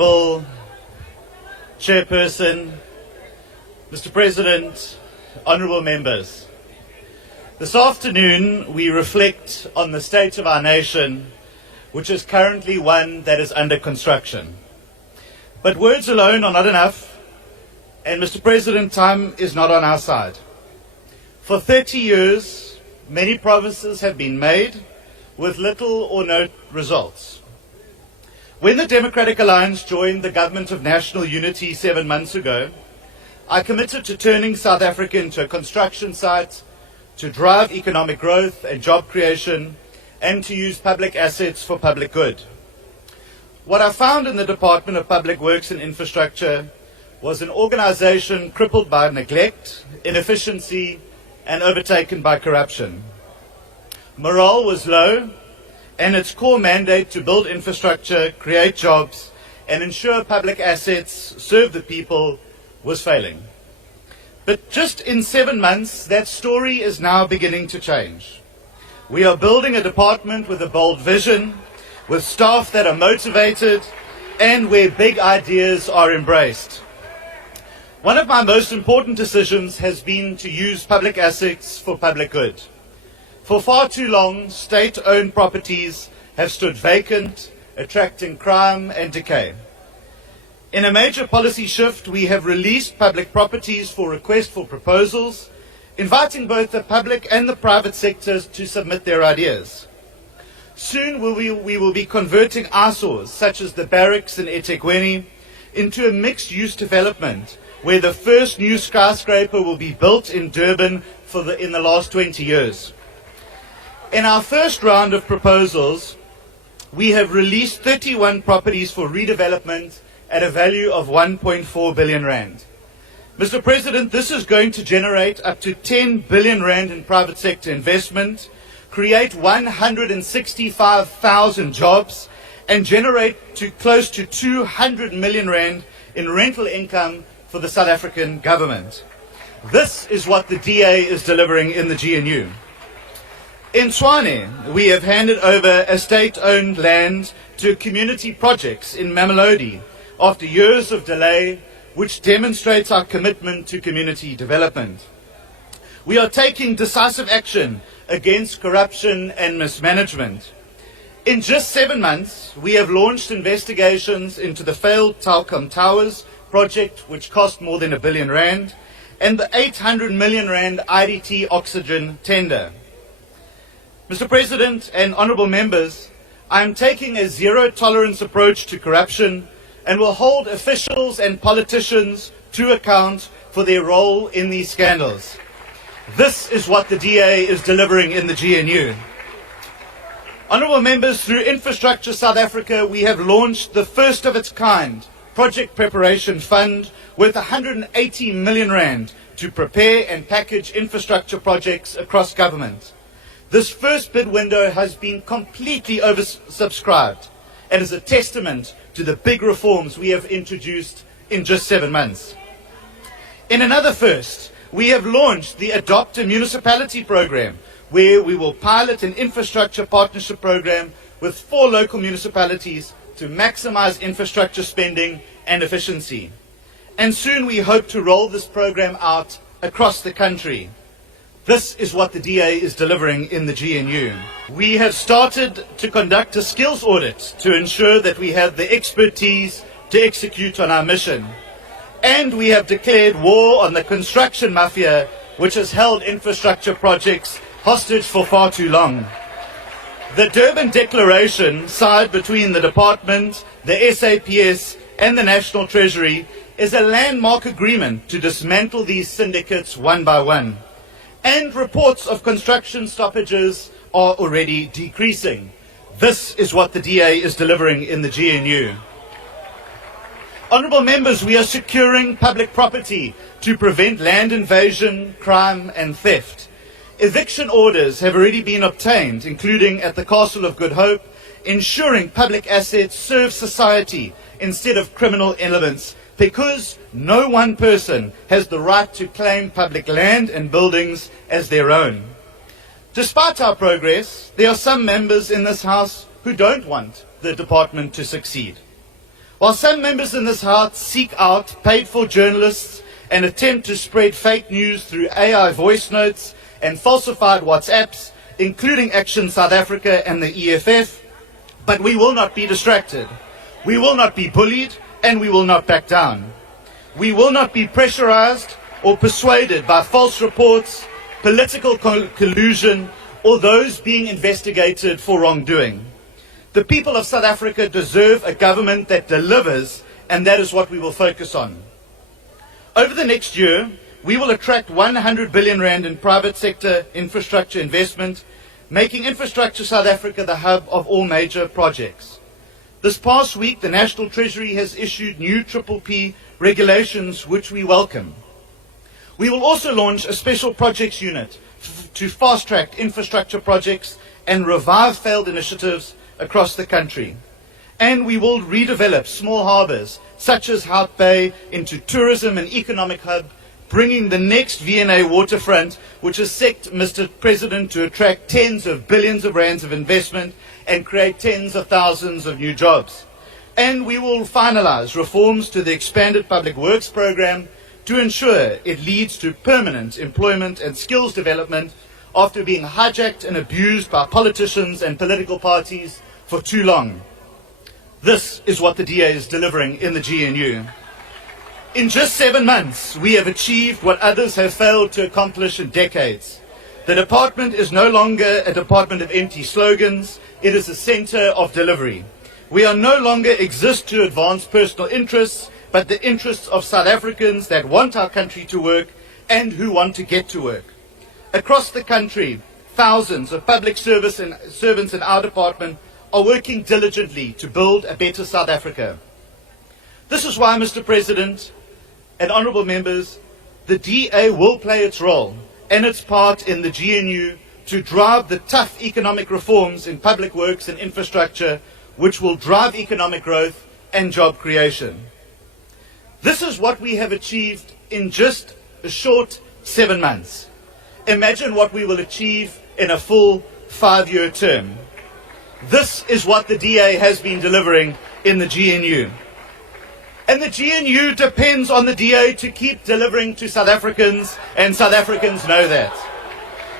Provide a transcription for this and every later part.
Bill, Chairperson, Mr. President, honourable members. This afternoon we reflect on the state of our nation, which is currently one that is under construction. But words alone are not enough, and Mr. President, time is not on our side. For 30 years, many promises have been made with little or no results. When the Democratic Alliance joined the Government of National Unity 7 months ago, I committed to turning South Africa into a construction site, to drive economic growth and job creation, and to use public assets for public good. What I found in the Department of Public Works and Infrastructure was an organization crippled by neglect, inefficiency, and overtaken by corruption. Morale was low, and its core mandate to build infrastructure, create jobs, and ensure public assets serve the people was failing. But just in 7 months, that story is now beginning to change. We are building a department with a bold vision, with staff that are motivated, and where big ideas are embraced. One of my most important decisions has been to use public assets for public good. For far too long, state-owned properties have stood vacant, attracting crime and decay. In a major policy shift, we have released public properties for request for proposals, inviting both the public and the private sectors to submit their ideas. Soon we will be converting eyesores, such as the barracks in eThekwini, into a mixed-use development where the first new skyscraper will be built in Durban in the last 20 years. In our first round of proposals, we have released 31 properties for redevelopment at a value of 1.4 billion rand. Mr. President, this is going to generate up to 10 billion rand in private sector investment, create 165,000 jobs, and generate close to 200 million rand in rental income for the South African government. This is what the DA is delivering in the GNU. In Tshwane, we have handed over a state-owned land to community projects in Mamelodi after years of delay, which demonstrates our commitment to community development. We are taking decisive action against corruption and mismanagement. In just 7 months, we have launched investigations into the failed Telkom Towers project, which cost more than R1 billion, and the 800 million rand IDT oxygen tender. Mr. President and honourable members, I am taking a zero-tolerance approach to corruption and will hold officials and politicians to account for their role in these scandals. This is what the DA is delivering in the GNU. Honourable members, through Infrastructure South Africa, we have launched the first of its kind project preparation fund worth 180 million rand to prepare and package infrastructure projects across government. This first bid window has been completely oversubscribed and is a testament to the big reforms we have introduced in just 7 months. In another first, we have launched the Adopt a Municipality program, where we will pilot an infrastructure partnership program with 4 local municipalities to maximize infrastructure spending and efficiency. And soon we hope to roll this program out across the country. This is what the DA is delivering in the GNU. We have started to conduct a skills audit to ensure that we have the expertise to execute on our mission. And we have declared war on the construction mafia, which has held infrastructure projects hostage for far too long. The Durban Declaration, signed between the Department, the SAPS, and the National Treasury, is a landmark agreement to dismantle these syndicates one by one. And reports of construction stoppages are already decreasing. This is what the DA is delivering in the GNU. Honourable members, we are securing public property to prevent land invasion, crime and theft. Eviction orders have already been obtained, including at the Castle of Good Hope, ensuring public assets serve society instead of criminal elements, because no one person has the right to claim public land and buildings as their own. Despite our progress, there are some members in this House who don't want the department to succeed. While some members in this House seek out paid-for journalists and attempt to spread fake news through AI voice notes and falsified WhatsApps, including Action South Africa and the EFF, but we will not be distracted. We will not be bullied, and we will not back down. We will not be pressurized or persuaded by false reports, political collusion, or those being investigated for wrongdoing. The people of South Africa deserve a government that delivers, and that is what we will focus on. Over the next year, we will attract 100 billion rand in private sector infrastructure investment, making Infrastructure South Africa the hub of all major projects. This past week, the National Treasury has issued new PPP regulations, which we welcome. We will also launch a special projects unit to fast-track infrastructure projects and revive failed initiatives across the country. And we will redevelop small harbours, such as Hout Bay, into tourism and economic hub, bringing the next V&A waterfront, which is set, Mr. President, to attract tens of billions of rands of investment and create tens of thousands of new jobs. And we will finalise reforms to the expanded public works programme to ensure it leads to permanent employment and skills development after being hijacked and abused by politicians and political parties for too long. This is what the DA is delivering in the GNU. In just 7 months, we have achieved what others have failed to accomplish in decades. The department is no longer a department of empty slogans, it is a centre of delivery. We are no longer exist to advance personal interests, but the interests of South Africans that want our country to work and who want to get to work. Across the country, thousands of public servants in our department are working diligently to build a better South Africa. This is why, Mr. President and honourable members, the DA will play its role and its part in the GNU to drive the tough economic reforms in public works and infrastructure which will drive economic growth and job creation. This is what we have achieved in just a short 7 months. Imagine what we will achieve in a full 5-year term. This is what the DA has been delivering in the GNU. And the GNU depends on the DA to keep delivering to South Africans, and South Africans know that.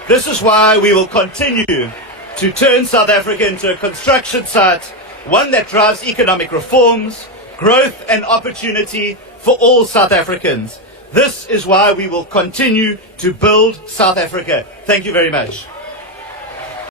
This is why we will continue to turn South Africa into a construction site, one that drives economic reforms, growth and opportunity for all South Africans. This is why we will continue to build South Africa. Thank you very much.